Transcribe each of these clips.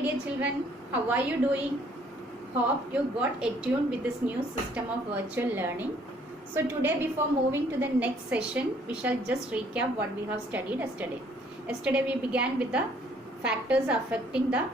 my dear children, how are you doing? Hope you got attuned with this new system of virtual learning. So today, before moving to the next session, we shall just recap what we have studied yesterday. Yesterday we began with the factors affecting the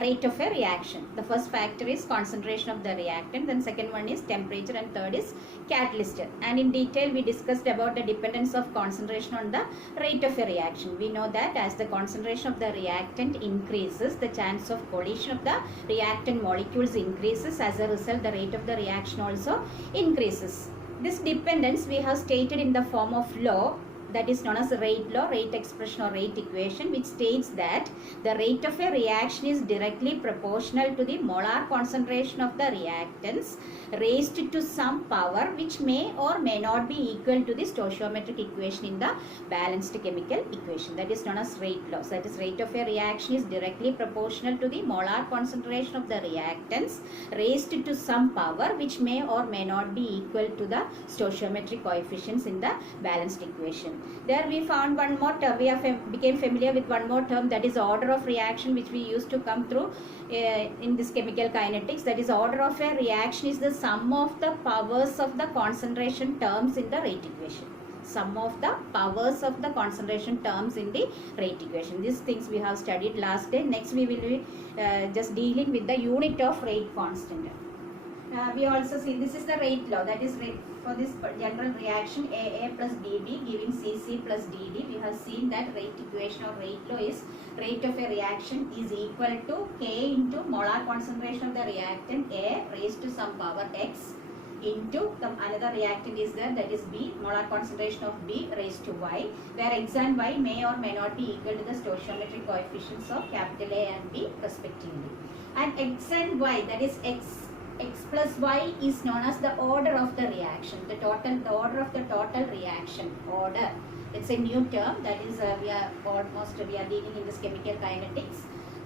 rate of a reaction. The first factor is concentration of the reactant, then second one is temperature, and third is catalyst. And in detail we discussed about the dependence of concentration on the rate of a reaction. We know that as the concentration of the reactant increases, the chance of collision of the reactant molecules increases. As a result, the rate of the reaction also increases. This dependence we have stated in the form of law that is known as rate law, rate expression or rate equation, which states that the rate of a reaction is directly proportional to the molar concentration of the reactants raised to some power which may or may not be equal to the stoichiometric equation in the balanced chemical equation. That is known as rate law. So that is, rate of a reaction is directly proportional to the molar concentration of the reactants raised to some power which may or may not be equal to the stoichiometric coefficients in the balanced equation. There we found one more term. We became familiar with one more term, that is order of reaction, which we used to come through in this chemical kinetics. That is, order of a reaction is the sum of the powers of the concentration terms in the rate equation. Sum of the powers of the concentration terms in the rate equation. These things we have studied last day. Next we will be just dealing with the unit of rate constant. We also see this is the rate law, that is rate for this general reaction AA plus BB giving CC plus DD. We have seen that rate equation or rate law is rate of a reaction is equal to K into molar concentration of the reactant A raised to some power X into another reactant is there, that is B, molar concentration of B raised to Y, where X and Y may or may not be equal to the stoichiometric coefficients of capital A and B respectively. And X and Y, that is X plus Y, is known as the order of the reaction, the order of the total reaction. Order, it's a new term, that is we are dealing in this chemical kinetics.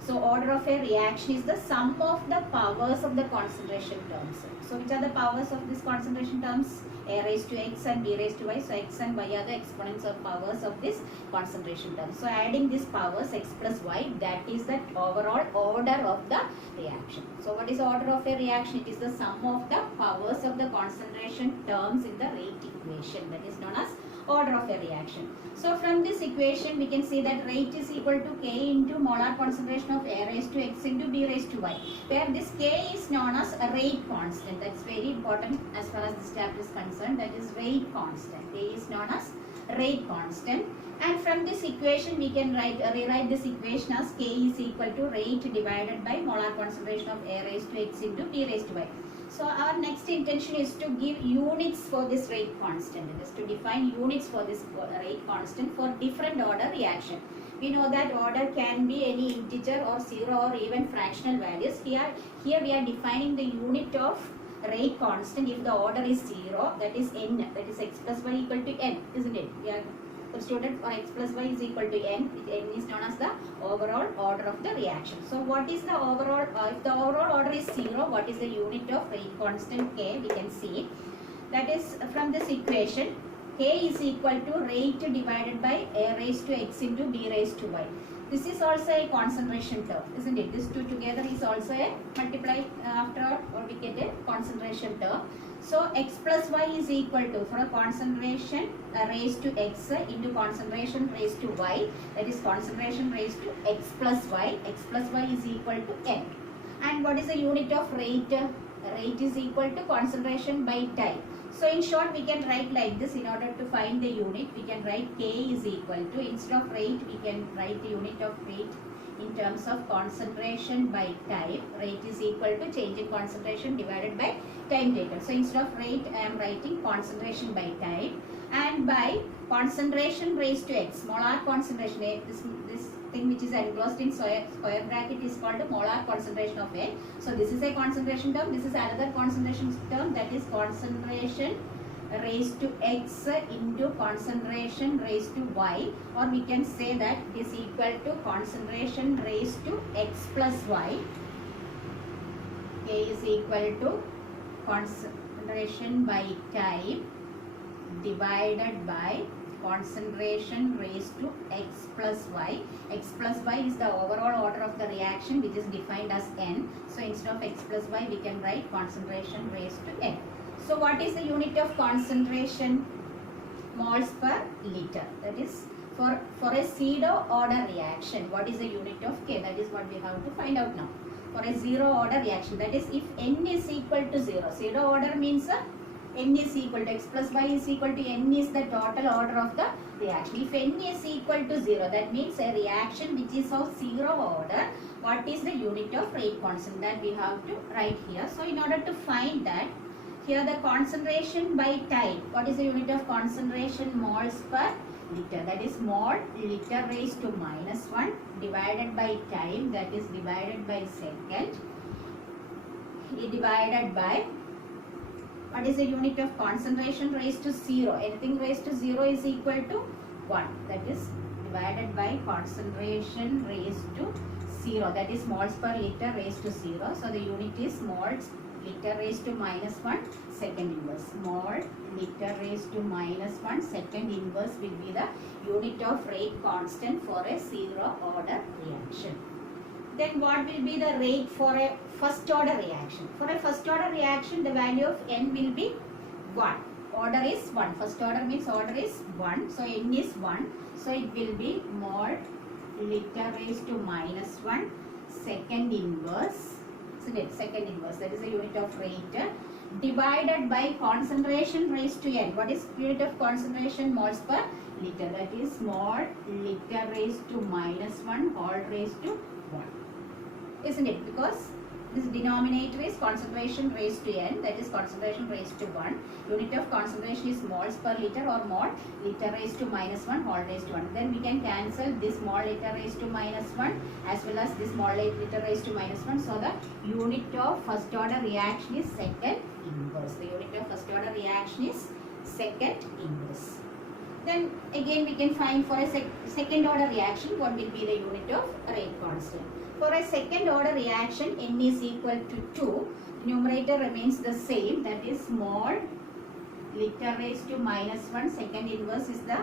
So order of a reaction is the sum of the powers of the concentration terms. So which are the powers of this concentration terms? A raised to X and B raised to Y. So X and Y are the exponents of powers of this concentration term. So adding these powers X plus Y, that is the overall order of the reaction. So what is order of a reaction? It is the sum of the powers of the concentration terms in the rate equation. That is known as order of a reaction. So from this equation we can see that rate is equal to K into molar concentration of A raised to X into B raised to Y, where this K is known as a rate constant. That's very important as far as this chapter is concerned. That is rate constant. K is known as rate constant. And from this equation we can rewrite this equation as K is equal to rate divided by molar concentration of A raised to X into B raised to Y. So our next intention is to give units for this rate constant. It is to define units for this rate constant for different order reaction. We know that order can be any integer or zero or even fractional values. Here we are defining the unit of rate constant if the order is zero, that is n, that is X plus Y equal to n, isn't it? We are substituted for X plus Y is equal to n. N is known as the overall order of the reaction. So what is the overall, if the overall order is zero, what is the unit of rate constant K? We can see that is from this equation, K is equal to rate divided by A raised to X into B raised to Y. This is also a concentration term, isn't it? This two together is also a multiply after all, or we get a concentration term. So X plus Y is equal to, for a concentration raised to X into concentration raised to Y, that is concentration raised to X plus Y. X plus Y is equal to N. And what is the unit of rate? Rate is equal to concentration by time. So in short we can write like this. In order to find the unit, we can write K is equal to, instead of rate we can write the unit of rate in terms of concentration by time. Rate is equal to change in concentration divided by time taken. So instead of rate I am writing concentration by time, and by concentration raised to X, molar concentration, this thing which is enclosed in square bracket is called the molar concentration of A. So this is a concentration term, this is another concentration term, that is concentration raised to X into concentration raised to Y, or we can say that it is equal to concentration raised to X plus Y. K is equal to concentration by time divided by concentration raised to x plus y. X plus y is the overall order of the reaction, which is defined as n. So instead of x plus y, we can write concentration raised to n. So what is the unit of concentration? Moles per liter. That is for a pseudo order reaction. What is the unit of K? That is what we have to find out now. For a zero order reaction, that is if n is equal to 0. Pseudo order means n is equal to x plus y is equal to n is the total order of the reaction. If n is equal to 0, that means a reaction which is of 0 order. What is the unit of rate constant? That we have to write here. So in order to find that, here the concentration by time. What is the unit of concentration? Moles per liter. That is mole liter raised to minus 1 divided by time. That is divided by second. Divided by, what is the unit of concentration raised to 0? Anything raised to 0 is equal to 1. That is divided by concentration raised to 0. That is moles per liter raised to 0. So the unit is moles liter raised to minus 1 second inverse. Mole liter raised to minus 1 second inverse will be the unit of rate constant for a zero order reaction. Then what will be the rate for a first order reaction? For a first order reaction, the value of n will be 1. Order is 1. First order means order is 1. So n is 1. So it will be mole liter raised to minus 1 second inverse. Isn't it? Second inverse. That is the unit of rate. Divided by concentration raised to n. What is unit of concentration? Moles per liter. That is mole liter raised to minus 1 whole raised to 1. Isn't it? Because this denominator is concentration raised to n, that is concentration raised to 1. Unit of concentration is moles per liter or mole liter raised to minus 1 whole raised to 1. Then we can cancel this mole liter raised to minus 1 as well as this mole liter raised to minus 1. So the unit of first order reaction is second inverse. The unit of first order reaction is second inverse. Then again we can find for a second order reaction what will be the unit of rate constant. For a second order reaction, n is equal to 2. Numerator remains the same, that is mole liter raised to minus 1 second inverse is the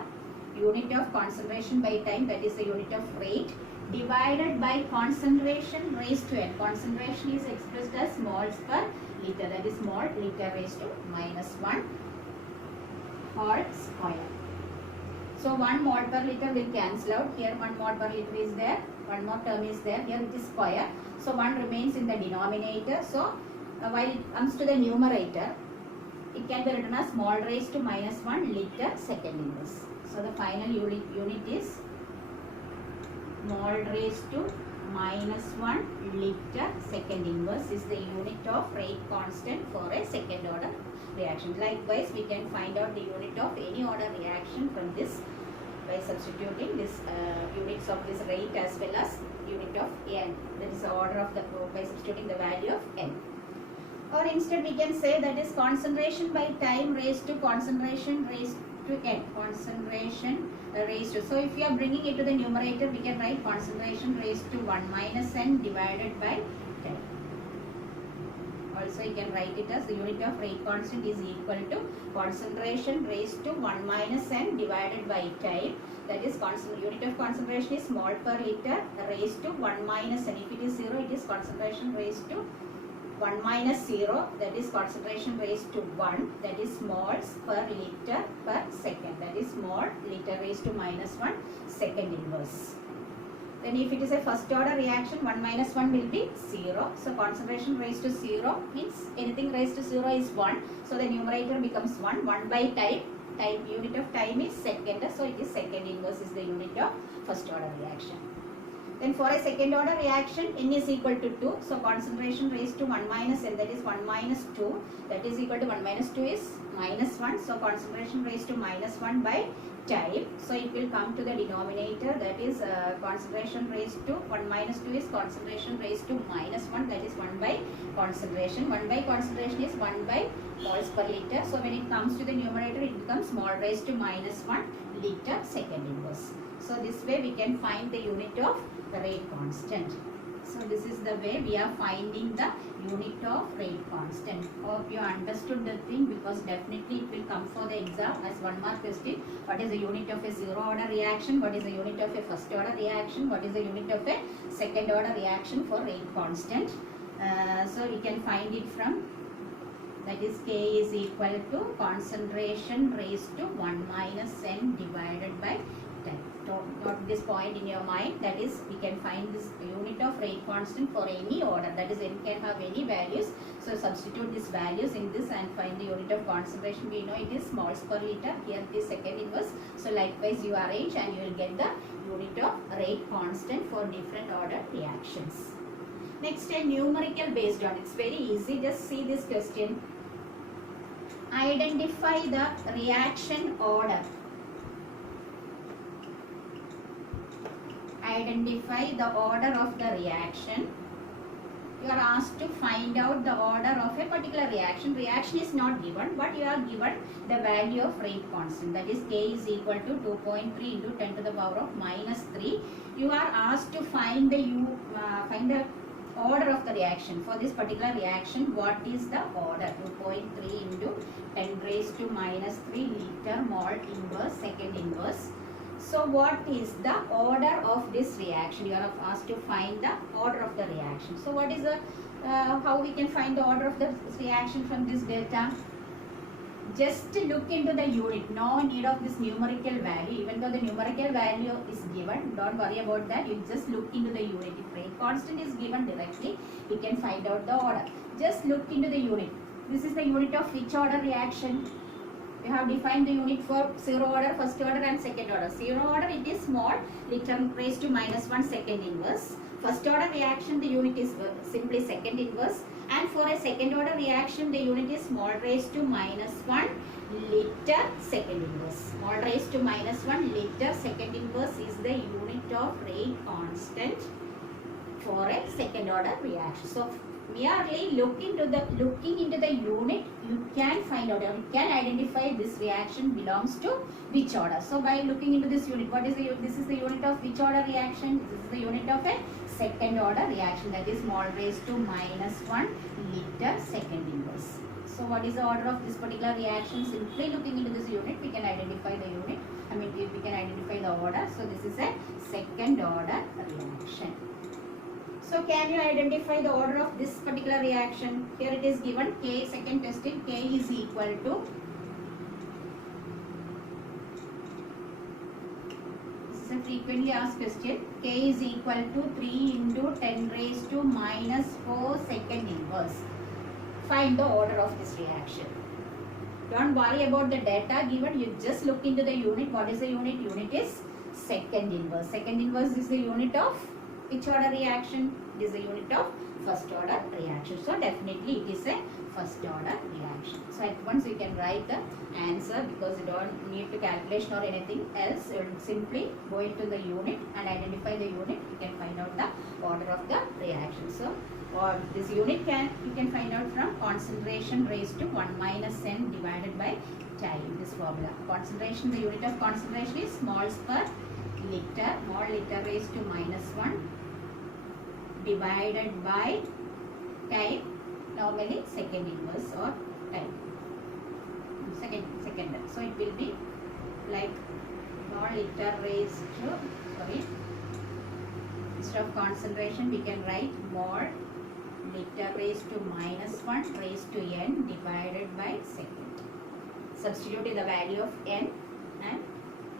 unit of concentration by time, that is the unit of rate, divided by concentration raised to n. Concentration is expressed as moles per liter, that is mole liter raised to minus 1 whole square. So 1 mole per liter will cancel out. Here 1 mole per liter is there. One more term is there. Here it is square. So 1 remains in the denominator. So while it comes to the numerator, it can be written as mole raised to minus 1 liter second inverse. So the final unit is mole raised to minus 1 liter second inverse is the unit of rate constant for a second order reaction. Likewise, we can find out the unit of any order reaction from this by substituting this units of this rate as well as unit of n. That is the order of the by substituting the value of n. Or instead we can say that is concentration by time raised to concentration raised to n. Concentration raised to. So if you are bringing it to the numerator, we can write concentration raised to 1 minus n divided by 10. Also you can write it as the unit of rate constant is equal to concentration raised to 1 minus n divided by time. That is unit of concentration is mole per liter raised to 1 minus n. If it is 0, it is concentration raised to 1 minus 0, that is concentration raised to 1, that is moles per liter per second, that is mole liter raised to minus 1 second inverse. Then if it is a first order reaction, 1 minus 1 will be 0. So concentration raised to 0 means anything raised to 0 is 1. So the numerator becomes 1. 1 by time. Unit of time is second. So it is second inverse is the unit of first order reaction. Then for a second order reaction, n is equal to 2. So concentration raised to 1 minus n, that is 1 minus 2. That is equal to 1 minus 2 is minus 1. So concentration raised to minus 1 by time. So it will come to the denominator, that is concentration raised to 1 minus 2 is concentration raised to minus 1, that is 1 by concentration. 1 by concentration is 1 by moles per liter. So when it comes to the numerator, it becomes mole raised to minus 1 liter second inverse. So this way we can find the unit of the rate constant. So this is the way we are finding the unit of rate constant. Hope you understood the thing, because definitely it will come for the exam as one mark question. What is the unit of a zero order reaction? What is the unit of a first order reaction? What is the unit of a second order reaction for rate constant? So we can find it from, that is K is equal to concentration raised to 1 minus n divided by 10. Note this point in your mind, that is we can find this unit of rate constant for any order, that is it can have any values. So substitute these values in this and find the unit of concentration. We know it is moles per liter, here it is second inverse. So likewise you arrange and you will get the unit of rate constant for different order reactions. Next, a numerical based on, it's very easy, just see this question. Identify the reaction order. Identify the order of the reaction. You are asked to find out the order of a particular reaction. Reaction is not given, but you are given the value of rate constant, that is K is equal to 2.3 into 10 to the power of minus 3. You are asked to find the order of the reaction. For this particular reaction, what is the order? 2.3 into 10 raised to minus 3 liter mole inverse second inverse. So what is the order of this reaction? You are asked to find the order of the reaction. So what is the how we can find the order of the reaction from this data? Just look into the unit. No need of this numerical value. Even though the numerical value is given, don't worry about that. You just look into the unit. If rate constant is given directly, you can find out the order. Just look into the unit. This is the unit of which order reaction? We have defined the unit for zero order, first order and second order. Zero order, it is small, liter raised to minus 1 second inverse. First order reaction, the unit is simply second inverse. And for a second order reaction, the unit is small raised to minus 1 liter second inverse. Small raised to minus 1 liter second inverse is the unit of rate constant for a second order reaction. So merely looking into the unit, you can find out, or you can identify this reaction belongs to which order. So by looking into this unit, what is the this is the unit of which order reaction? This is the unit of a second order reaction, that is small raised to minus 1 liter second inverse. So what is the order of this particular reaction? Simply looking into this unit, we can identify the unit. We can identify the order. So this is a second order reaction. So can you identify the order of this particular reaction? Here it is given K, second tested, K is equal to, this is a frequently asked question, K is equal to 3 into 10 raised to minus 4 second inverse. Find the order of this reaction. Don't worry about the data given, you just look into the unit. What is the unit? Unit is second inverse. Second inverse is the unit of which order reaction? It is the unit of first order reaction. So definitely it is a first order reaction. So at once you can write the answer, because you don't need to calculation or anything else. You simply go into the unit and identify the unit. You can find out the order of the reaction. So or this unit you can find out from concentration raised to 1 minus n divided by time. This formula. Concentration, the unit of concentration is moles per liter, mole liter raised to minus 1 divided by time, normally second inverse or time, second. So it will be like mole liter raised to, instead of concentration we can write mole liter raised to minus 1 raised to n divided by second. Substitute the value of n and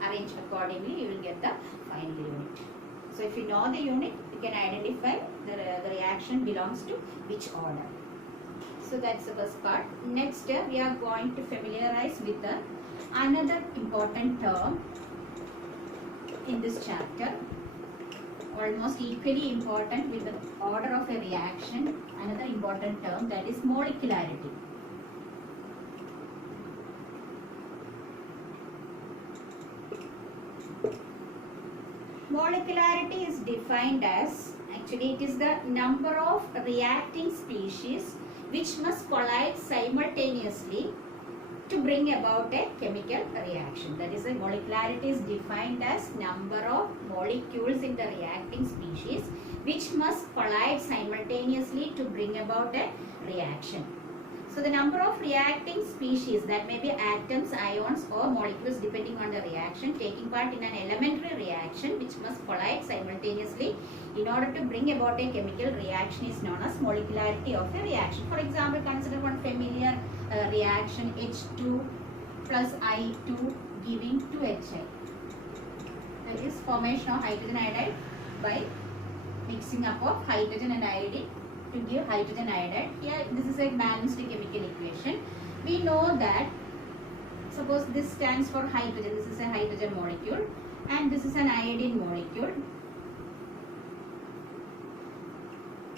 arrange accordingly, you will get the final unit. So if you know the unit, you can identify the reaction belongs to which order. So that's the first part. Next, we are going to familiarize with another important term in this chapter, almost equally important with the order of a reaction. Another important term, that is molecularity. Molecularity is defined as, actually it is the number of reacting species which must collide simultaneously to bring about a chemical reaction. That is, molecularity is defined as number of molecules in the reacting species which must collide simultaneously to bring about a reaction. So the number of reacting species, that may be atoms, ions or molecules depending on the reaction, taking part in an elementary reaction which must collide simultaneously in order to bring about a chemical reaction is known as molecularity of a reaction. For example, consider one familiar reaction, H2 plus I2 giving 2HI. That is formation of hydrogen iodide by mixing up of hydrogen and iodine to give hydrogen iodide. Here this is a balanced chemical equation. We know that, suppose this stands for hydrogen, this is a hydrogen molecule and this is an iodine molecule.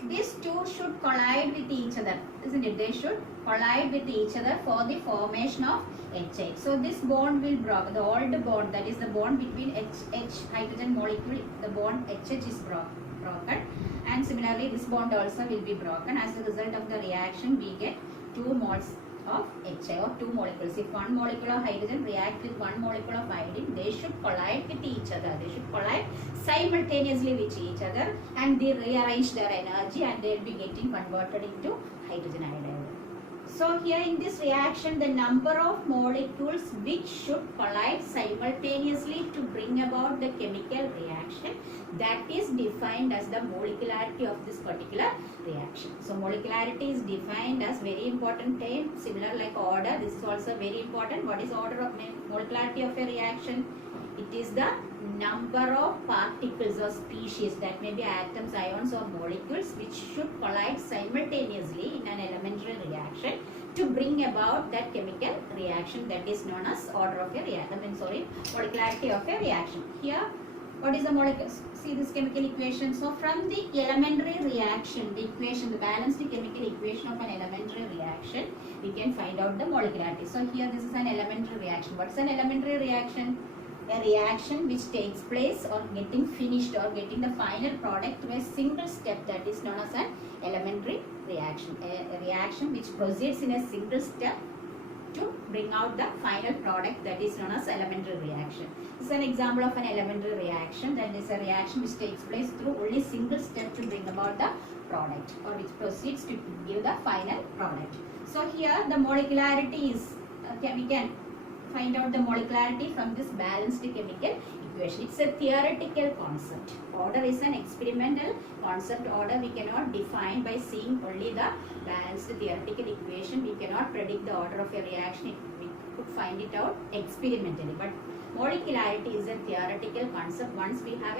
These two should collide with each other, isn't it? They should collide with each other for the formation of HI. So this bond will break, the old bond, that is the bond between H hydrogen molecule, the bond HH is broken, and similarly this bond also will be broken. As a result of the reaction we get 2 moles of HI or 2 molecules. If one molecule of hydrogen react with one molecule of iodine, they should collide with each other. They should collide simultaneously with each other and they rearrange their energy and they will be getting converted into hydrogen iodide. So here in this reaction, the number of molecules which should collide simultaneously to bring about the chemical reaction, that is defined as the molecularity of this particular reaction. So molecularity is defined as very important term, similar like order. This is also very important. What is order of molecularity of a reaction? It is the number of particles or species, that may be atoms, ions or molecules, which should collide simultaneously in an elementary reaction to bring about that chemical reaction, that is known as order of a reaction. Molecularity of a reaction. Here, what is the molecule? See this chemical equation. So from the elementary reaction, the equation, the balanced chemical equation of an elementary reaction, we can find out the molecularity. So here this is an elementary reaction. What is an elementary reaction? A reaction which takes place or getting finished or getting the final product through a single step, that is known as an elementary reaction. A reaction which proceeds in a single step to bring out the final product, that is known as elementary reaction. This is an example of an elementary reaction, that is a reaction which takes place through only single step to bring about the product, or which proceeds to give the final product. So here the molecularity is, we can find out the molecularity from this balanced chemical equation. It's a theoretical concept. Order is an experimental concept. Order we cannot define by seeing only the balanced theoretical equation. We cannot predict the order of a reaction. We could find it out experimentally. But molecularity is a theoretical concept. Once we have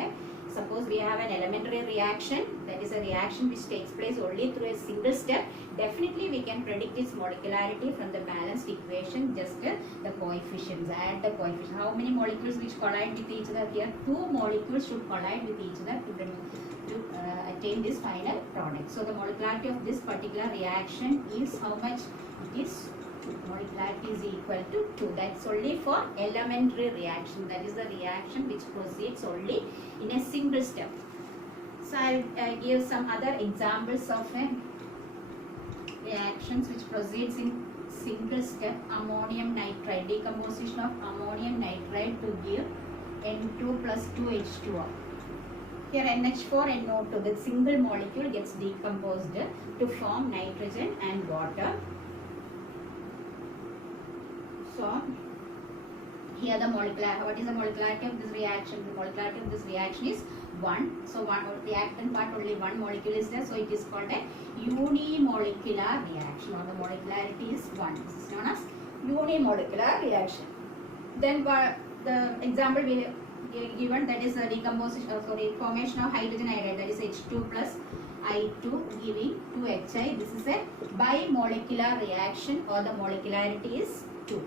suppose we have an elementary reaction, that is a reaction which takes place only through a single step, definitely we can predict its molecularity from the balanced equation, just the coefficients, add the coefficients. How many molecules which collide with each other? Here 2 molecules should collide with each other to attain this final product. So the molecularity of this particular reaction is how much? It is molecularity is equal to 2. That's only for elementary reaction. That is the reaction which proceeds only in a single step. So I'll give some other examples of reactions which proceeds in single step. Ammonium nitride, decomposition of ammonium nitride to give N2 plus 2H2O. Here NH4NO2, the single molecule gets decomposed to form nitrogen and water. So here the what is the molecularity of this reaction? The molecularity of this reaction is 1. So one reactant part, only one molecule is there. So it is called a unimolecular reaction, or the molecularity is 1. This is known as unimolecular reaction. Then the example we given, that is a decomposition, formation of hydrogen iodide, that is H2 plus I2 giving 2HI. This is a bimolecular reaction, or the molecularity is 2.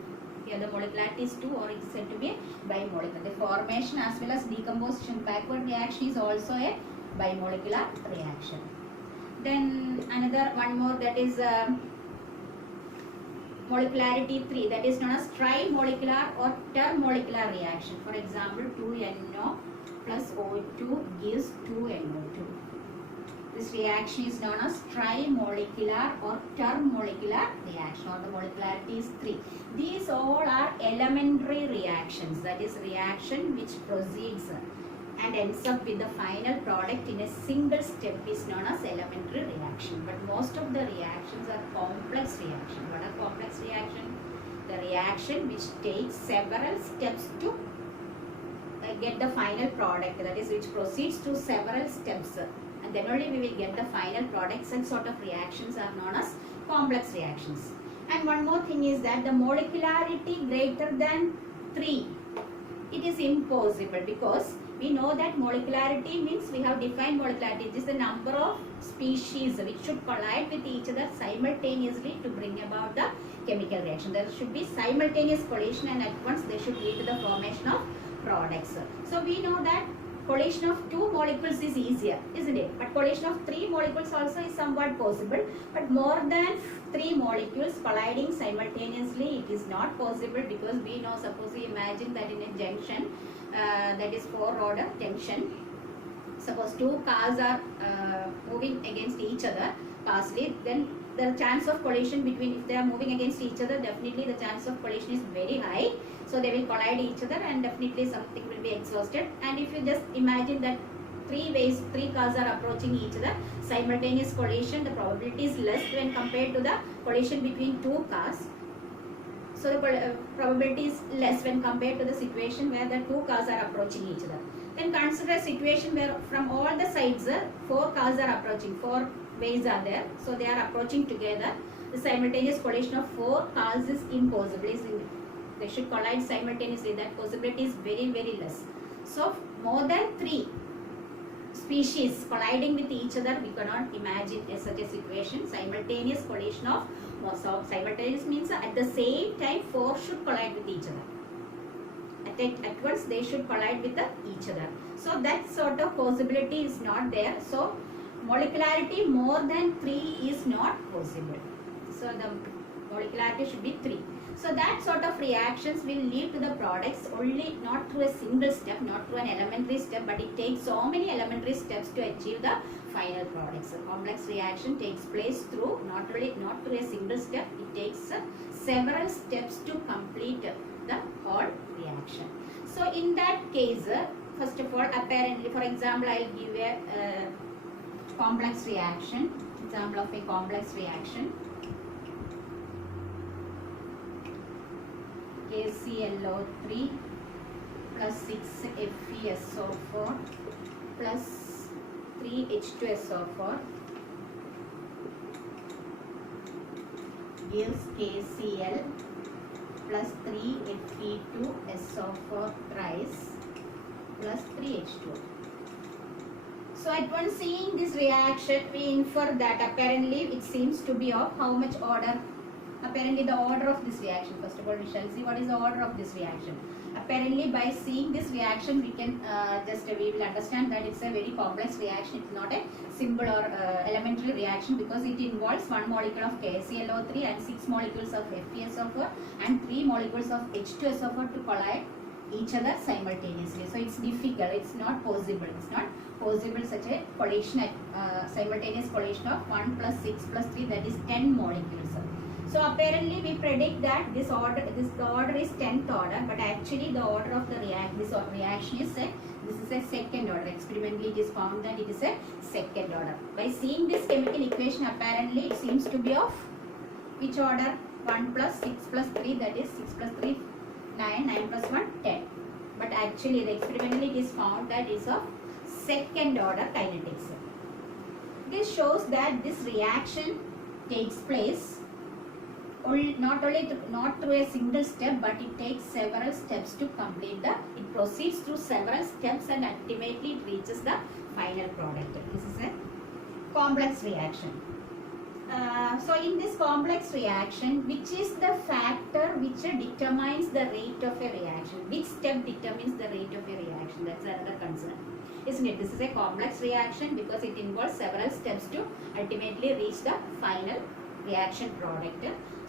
Here the molecularity is 2, or it is said to be a bimolecular. The formation as well as decomposition, backward reaction is also a bimolecular reaction. Then another one more, that is molecularity 3, that is known as trimolecular or termolecular reaction. For example, 2NO plus O2 gives 2NO2. This reaction is known as trimolecular or termolecular reaction, or the molecularity is 3. These all are elementary reactions, that is reaction which proceeds and ends up with the final product in a single step is known as elementary reaction. But most of the reactions are complex reaction. What are complex reaction? The reaction which takes several steps to get the final product, that is which proceeds to several steps, and then only we will get the final product. Such sort of reactions are known as complex reactions. And one more thing is that the molecularity greater than 3, it is impossible, because we know that molecularity means we have defined molecularity. It is the number of species which should collide with each other simultaneously to bring about the chemical reaction. There should be simultaneous collision, and at once they should lead to the formation of products. So we know that collision of 2 molecules is easier, isn't it? But collision of 3 molecules also is somewhat possible. But more than 3 molecules colliding simultaneously, it is not possible, because we know, suppose we imagine that in a junction, that is 4-order junction, suppose 2 cars are moving against each other fastly, then the chance of collision between, if they are moving against each other, definitely the chance of collision is very high. So they will collide each other, and definitely something will be exhausted. And if you just imagine that 3 cars are approaching each other, simultaneous collision, the probability is less when compared to the collision between 2 cars. So the probability is less when compared to the situation where the 2 cars are approaching each other. Then consider a situation where from all the sides 4 cars are approaching, 4 ways are there, so they are approaching together. The simultaneous collision of 4 cars is impossible. They should collide simultaneously. That possibility is very, very less. So more than 3 species colliding with each other, we cannot imagine such a situation. Simultaneous collision of, so simultaneous means at the same time 4 should collide with each other. At once they should collide with each other. So that sort of possibility is not there. So molecularity more than 3 is not possible. So the molecularity should be 3. So that sort of reactions will lead to the products only, not through a single step, not through an elementary step, but it takes so many elementary steps to achieve the final products. A complex reaction takes place through not through a single step, it takes several steps to complete the whole reaction. So in that case, first of all, apparently, for example, I will give a complex reaction, example of a complex reaction. KClO3 plus 6FeSO4 plus 3H2SO4 gives KCl plus 3Fe2SO4 thrice plus 3H2. So at once seeing this reaction, we infer that apparently it seems to be of how much order? Apparently the order of this reaction. First of all, we shall see what is the order of this reaction. Apparently by seeing this reaction, we can we will understand that it's a very complex reaction. It's not a simple or elementary reaction, because it involves 1 molecule of KClO3 and 6 molecules of FeSO4 and 3 molecules of H2SO4 to collide each other simultaneously. So it's difficult, it's not possible. It's not possible such a collision, simultaneous collision of 1 plus 6 plus 3, that is 10 molecules. So apparently we predict that the order is 10th order, but actually the order of the reaction is this is a second order. Experimentally it is found that it is a second order. By seeing this chemical equation, apparently it seems to be of which order? 1 plus 6 plus 3, that is 6 plus 3 9, 9 plus 1 10. But actually the experimentally it is found that is of second order kinetics. This shows that this reaction takes place not through a single step, but it takes several steps to complete it proceeds through several steps and ultimately it reaches the final product. This is a complex reaction. So in this complex reaction, which is the factor which determines the rate of a reaction? Which step determines the rate of a reaction? That's another concern, isn't it? This is a complex reaction because it involves several steps to ultimately reach the final reaction product.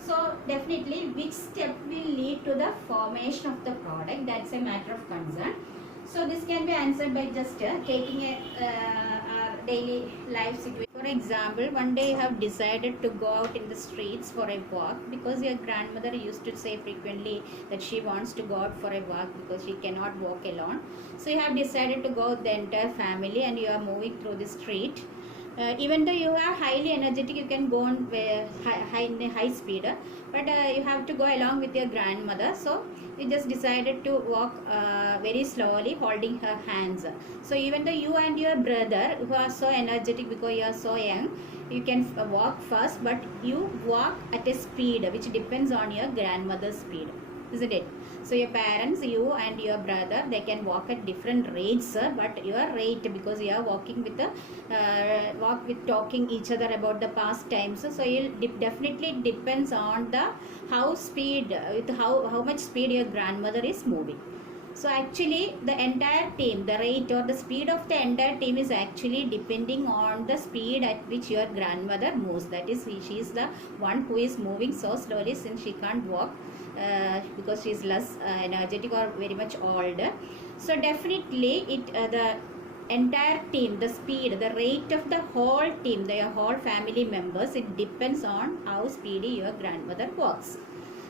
So definitely which step will lead to the formation of the product, that's a matter of concern. So this can be answered by just taking a daily life situation. For example, one day you have decided to go out in the streets for a walk because your grandmother used to say frequently that she wants to go out for a walk because she cannot walk alone. So you have decided to go with the entire family and you are moving through the street. Even though you are highly energetic, you can go on high speed, but you have to go along with your grandmother. So you just decided to walk very slowly, holding her hands. So even though you and your brother who are so energetic because you are so young, you can walk fast, but you walk at a speed which depends on your grandmother's speed, isn't it? So your parents, you and your brother, they can walk at different rates, but your rate, because you are walking with the walk with talking each other about the past times. So you'll definitely depends on the how speed, with how much speed your grandmother is moving. So actually the entire team, the rate or the speed of the entire team is actually depending on the speed at which your grandmother moves. That is, she is the one who is moving so slowly since she can't walk because she is less energetic or very much older. So definitely the entire team, the speed, the rate of the whole team, their whole family members, it depends on how speedy your grandmother walks.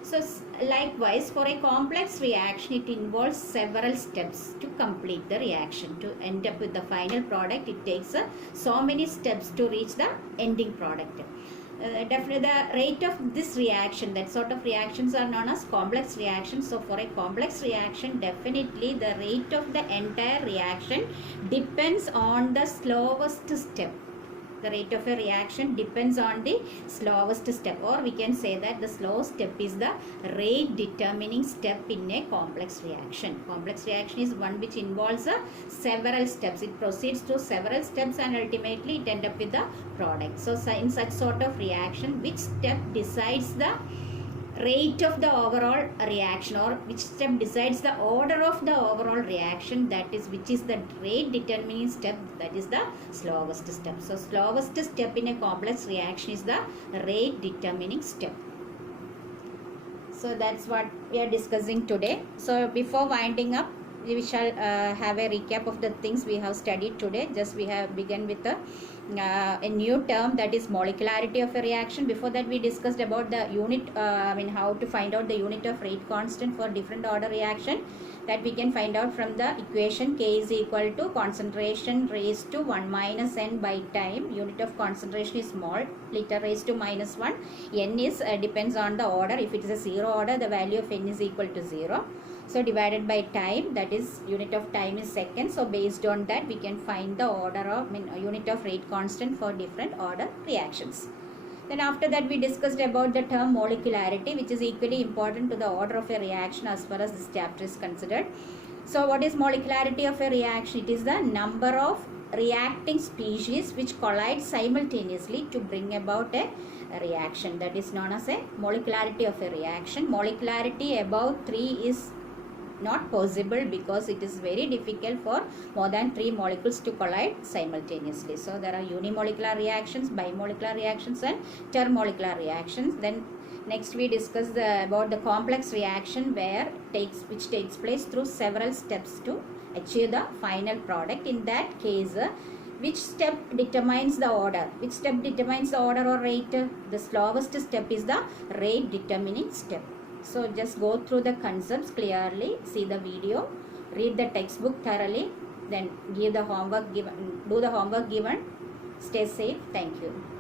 So likewise, for a complex reaction, it involves several steps to complete the reaction. To end up with the final product, it takes so many steps to reach the ending product. Definitely the rate of this reaction, that sort of reactions are known as complex reactions. So for a complex reaction, definitely the rate of the entire reaction depends on the slowest step. The rate of a reaction depends on the slowest step, or we can say that the slow step is the rate determining step in a complex reaction. Complex reaction is one which involves several steps. It proceeds through several steps and ultimately it ends up with the product. So in such sort of reaction, which step decides the rate of the overall reaction, or which step decides the order of the overall reaction, that is, which is the rate determining step, that is the slowest step. So slowest step in a complex reaction is the rate determining step. So that's what we are discussing today. So before winding up, we shall have a recap of the things we have studied today. Just we have begun with a new term, that is molecularity of a reaction. Before that we discussed about the unit, how to find out the unit of rate constant for different order reaction. That we can find out from the equation. K is equal to concentration raised to 1 minus n by time. Unit of concentration is mole, liter raised to minus 1. N is depends on the order. If it is a 0 order, the value of n is equal to 0. So divided by time, that is unit of time is second. So based on that we can find the order of unit of rate constant for different order reactions. Then after that we discussed about the term molecularity, which is equally important to the order of a reaction as far as this chapter is considered. So what is molecularity of a reaction? It is the number of reacting species which collide simultaneously to bring about a reaction. That is known as a molecularity of a reaction. Molecularity above 3 is not possible because it is very difficult for more than 3 molecules to collide simultaneously. So there are unimolecular reactions, bimolecular reactions and termomolecular reactions. Then next we discuss about the complex reaction which takes place through several steps to achieve the final product. In that case, which step determines the order? Which step determines the order or rate? The slowest step is the rate determining step. So just go through the concepts clearly, see the video, read the textbook thoroughly, then do the homework given. Stay safe. Thank you.